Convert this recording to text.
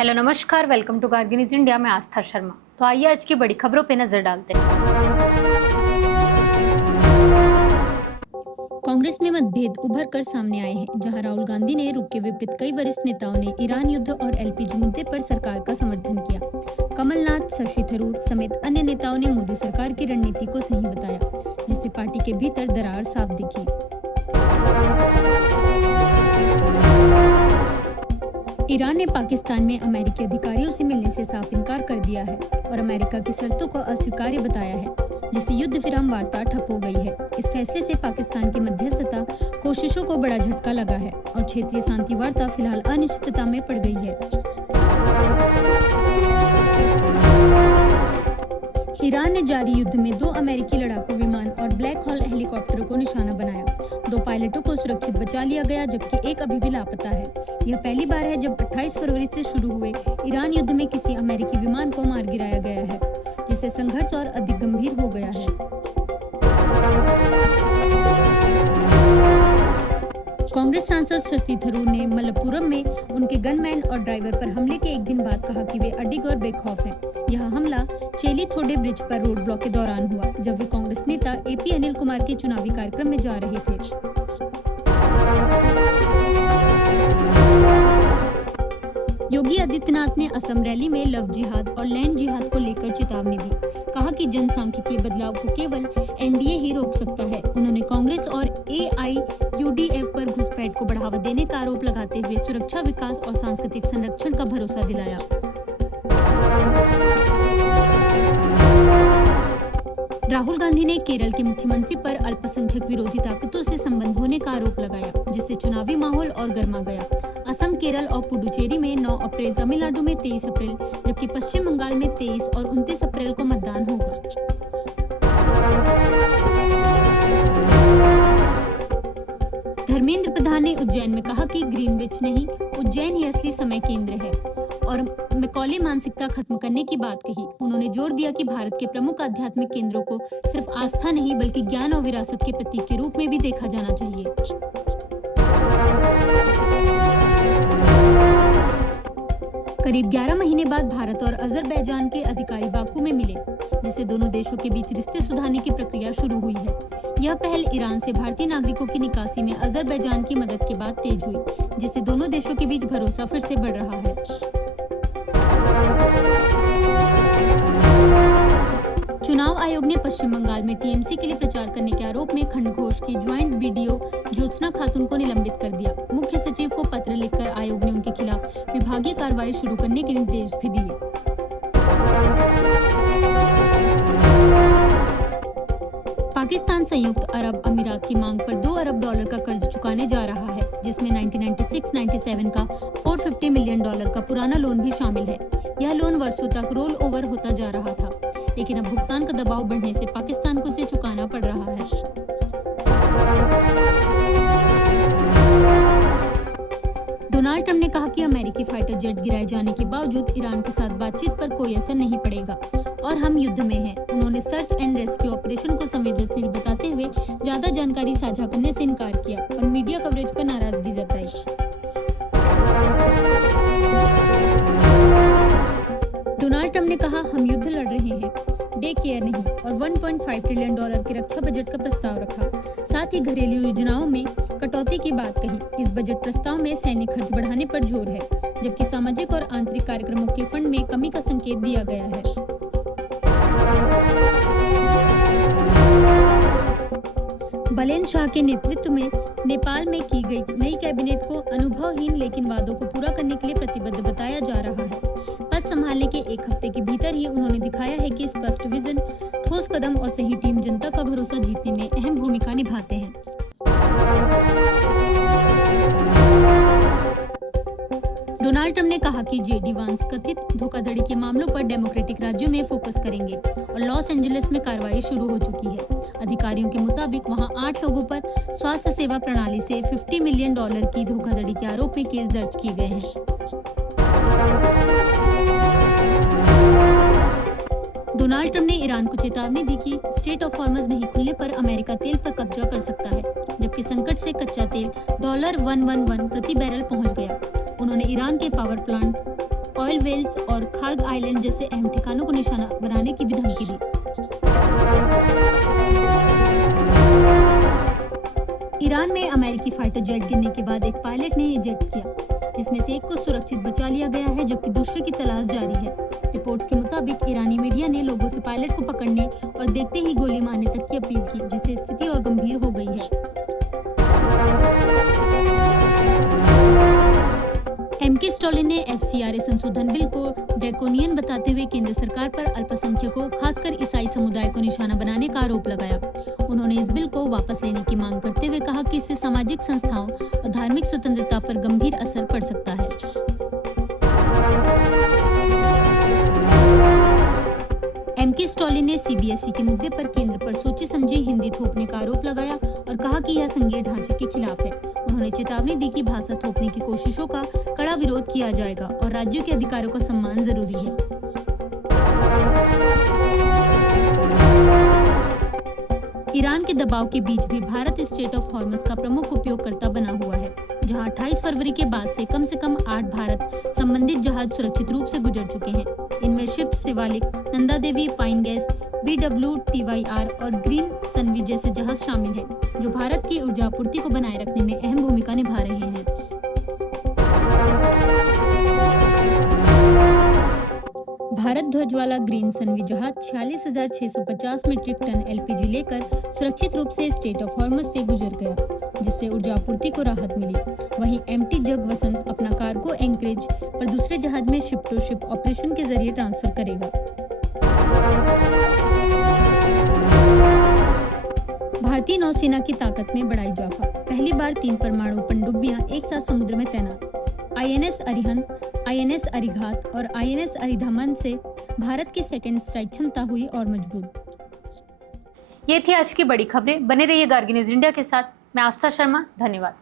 Hello नमस्कार, welcome to Kargil news India में आस्था शर्मा। तो आइए आज की बड़ी खबरों पे नजर डालते हैं। कांग्रेस में मतभेद उभर कर सामने आए हैं, जहां राहुल गांधी ने रुख के विपरीत कई वरिष्ठ नेताओं ने ईरान युद्ध और एलपीजी मुद्दे पर सरकार का समर्थन किया। कमलनाथ, शशि थरूर समेत अन्य नेताओं ने मोदी सरकार की रणनीति को सही बताया, जिससे पार्टी के भीतर दरार साफ दिखी। ईरान ने पाकिस्तान में अमेरिकी अधिकारियों से मिलने से साफ इनकार कर दिया है और अमेरिका की शर्तों को अस्वीकार्य बताया है, जिससे युद्ध विराम वार्ता ठप हो गई है। इस फैसले से पाकिस्तान की मध्यस्थता कोशिशों को बड़ा झटका लगा है और क्षेत्रीय शांति वार्ता फिलहाल अनिश्चितता में पड़ गई है। ईरान ने जारी युद्ध में 2 अमेरिकी लड़ाकू विमान और ब्लैक हॉल हेलीकॉप्टरों को निशाना बनाया। 2 पायलटों को सुरक्षित बचा लिया गया, जबकि एक अभी भी लापता है। यह पहली बार है जब 28 फरवरी से शुरू हुए ईरान युद्ध में किसी अमेरिकी विमान को मार गिराया गया है, जिससे संघर्ष और अधिक गंभीर हो गया है। कांग्रेस सांसद शशि थरूर ने मलप्पुरम में उनके गनमैन और ड्राइवर पर हमले के एक दिन बाद कहा कि वे अडिग और बेखौफ हैं। यह हमला चेली-थोडे ब्रिज पर रोड ब्लॉक के दौरान हुआ, जब वे कांग्रेस नेता एपी अनिल कुमार के चुनावी कार्यक्रम में जा रहे थे। योगी आदित्यनाथ ने असम रैली में लव जिहाद और लैंड जिहाद को लेकर चेतावनी दी। कहा कि जनसांख्यिकीय बदलाव को केवल एनडीए ही रोक सकता है। उन्होंने कांग्रेस और एआईयूडीएफ पर घुसपैठ को बढ़ावा देने का आरोप लगाते हुए सुरक्षा, विकास और सांस्कृतिक संरक्षण का भरोसा दिलाया। राहुल गांधी ने केरल के मुख्यमंत्री पर अल्पसंख्यक विरोधी ताकतों से संबंध होने का आरोप लगाया, जिससे चुनावी माहौल और गर्मा गया। असम, केरल और पुडुचेरी में 9 अप्रैल, तमिलनाडु में 23 अप्रैल, जबकि पश्चिम बंगाल में 23 और 29 अप्रैल को मतदान होगा। धर्मेंद्र प्रधान ने उज्जैन में कहा कि ग्रीनविच नहीं, उज्जैन ही असली समय केंद्र है और मैकॉले मानसिकता खत्म करने की बात कही। उन्होंने जोर दिया कि भारत के प्रमुख आध्यात्मिक केंद्रों को सिर्फ आस्था नहीं बल्कि ज्ञान और विरासत के प्रतीक के रूप में भी देखा जाना चाहिए। करीब 11 महीने बाद भारत और अजरबैजान के अधिकारी बाकू में मिले, जिससे दोनों देशों के बीच रिश्ते सुधारने की प्रक्रिया शुरू हुई है। यह पहल ईरान से भारतीय नागरिकों की निकासी में अजरबैजान की मदद के बाद तेज हुई, जिससे दोनों देशों के बीच भरोसा फिर से बढ़ रहा है। चुनाव आयोग ने पश्चिम बंगाल में टीएमसी के लिए प्रचार करने के आरोप में खंडघोष की ज्वाइंट बीडीओ ज्योत्सना खातून को निलंबित कर दिया। मुख्य सचिव को पत्र लिखकर आयोग ने उनके खिलाफ विभागीय कार्रवाई शुरू करने के निर्देश भी दिए। पाकिस्तान संयुक्त अरब अमीरात की मांग पर $2 अरब का कर्ज चुकाने जा रहा है, जिसमें 1996-97 का $450 मिलियन का पुराना लोन भी शामिल है। यह लोन वर्षों तक रोल ओवर होता जा रहा था, लेकिन अब भुगतान का दबाव बढ़ने से पाकिस्तान को इसे चुकाना पड़ रहा है। डोनाल्ड ट्रंप ने कहा कि अमेरिकी फाइटर जेट गिराए जाने के बावजूद ईरान के साथ बातचीत पर कोई असर नहीं पड़ेगा और हम युद्ध में हैं। उन्होंने सर्च एंड रेस्क्यू ऑपरेशन को संवेदनशील बताते हुए ज्यादा जानकारी साझा करने से इनकार किया और मीडिया कवरेज पर नाराजगी जताई। डोनाल्ड ट्रंप ने कहा, हम युद्ध लड़ रहे हैं, डे केयर नहीं, और $1.5 ट्रिलियन के रक्षा बजट का प्रस्ताव रखा। साथ ही घरेलू योजनाओं में कटौती की बात कही। इस बजट प्रस्ताव में सैन्य खर्च बढ़ाने पर जोर है, जबकि सामाजिक और आंतरिक कार्यक्रमों के फंड में कमी का संकेत दिया गया है। बलेन शाह के नेतृत्व में नेपाल में की गई नई कैबिनेट को अनुभवहीन लेकिन वादों को पूरा करने के लिए प्रतिबद्ध बताया जा रहा है। पद संभालने के 1 हफ्ते के भीतर ही उन्होंने दिखाया है कि स्पष्ट विजन, ठोस कदम और सही टीम जनता का भरोसा जीतने में अहम भूमिका निभाते हैं। डोनाल्ड ट्रंप ने कहा कि जेडी वांस कथित धोखाधड़ी के मामलों पर डेमोक्रेटिक राज्यों में फोकस करेंगे और लॉस एंजलिस में कार्रवाई शुरू हो चुकी है। अधिकारियों के मुताबिक वहां 8 लोगों पर स्वास्थ्य सेवा प्रणाली से $50 मिलियन की धोखाधड़ी के आरोप में केस दर्ज किए गए हैं। डोनाल्ड ट्रंप ने ईरान को चेतावनी दी कि स्ट्रेट ऑफ हॉर्मज नहीं खुलने पर अमेरिका तेल पर कब्जा कर सकता है, जबकि संकट से कच्चा तेल $111 प्रति बैरल पहुंच गया। उन्होंने ईरान के पावर प्लांट रॉयल वेल्स और खार्ग आइलैंड जैसे अहम ठिकानों को निशाना बनाने की भी धमकी दी। ईरान में अमेरिकी फाइटर जेट गिरने के बाद एक पायलट ने इजेक्ट किया, जिसमें से एक को सुरक्षित बचा लिया गया है जबकि दूसरे की तलाश जारी है। रिपोर्ट्स के मुताबिक ईरानी मीडिया ने लोगों से पायलट को पकड़ने और देखते ही गोली मारने तक की अपील की, जिससे स्थिति और गंभीर हो गई है। एमके स्टॉलिन ने एफसीआरए संशोधन बिल को ड्रैकोनियन बताते हुए केंद्र सरकार पर अल्पसंख्यकों, खासकर ईसाई समुदाय को निशाना बनाने का आरोप लगाया। उन्होंने इस बिल को वापस लेने की मांग करते हुए कहा कि इससे सामाजिक संस्थाओं और धार्मिक स्वतंत्रता पर गंभीर असर पड़ सकता है। एमके स्टॉलिन ने सीबीएसई के मुद्दे पर केंद्र पर सोची समझी हिंदी थोपने का आरोप लगाया और कहा कि यह संघीय ढांचे के खिलाफ है। उन्होंने चेतावनी दी कि भाषा थोपने की कोशिशों का कड़ा विरोध किया जाएगा और राज्यों के अधिकारों का सम्मान जरूरी है। ईरान के दबाव के बीच भी भारत स्ट्रेट ऑफ हॉर्मस का प्रमुख उपयोगकर्ता बना हुआ है, जहां 28 फरवरी के बाद से कम 8 भारत संबंधित जहाज सुरक्षित रूप से गुजर चुके हैं। इनमें ship Shivalik, Nanda Devi, pine gas, BWTYR और ग्रीन सनवी जैसे जहाज शामिल हैं, जो भारत की ऊर्जा आपूर्ति को बनाए रखने में अहम भूमिका निभा रहे हैं। भारत ध्वज वाला ग्रीन सनवी जहाज 46,650 मीट्रिक टन LPG लेकर सुरक्षित रूप से स्ट्रेट ऑफ हॉर्मस से गुजर गया, जिससे ऊर्जा आपूर्ति को राहत मिली। वहीं MT जग वसंत अपना कार्गो एंकरेज पर दूसरे जहाज में शिप टू शिप ऑपरेशन के जरिए ट्रांसफर करेगा। भारतीय नौसेना की ताकत में बड़ा इजाफा, पहली बार 3 परमाणु पनडुब्बियां एक साथ समुद्र में तैनात। INS अरिहंत, INS अरिघात और INS अरिधमन से भारत की सेकेंड स्ट्राइक क्षमता हुई और मजबूत। ये थी आज की बड़ी खबरें। बने रहिए गार्गी न्यूज इंडिया के साथ। मैं आस्था शर्मा, धन्यवाद।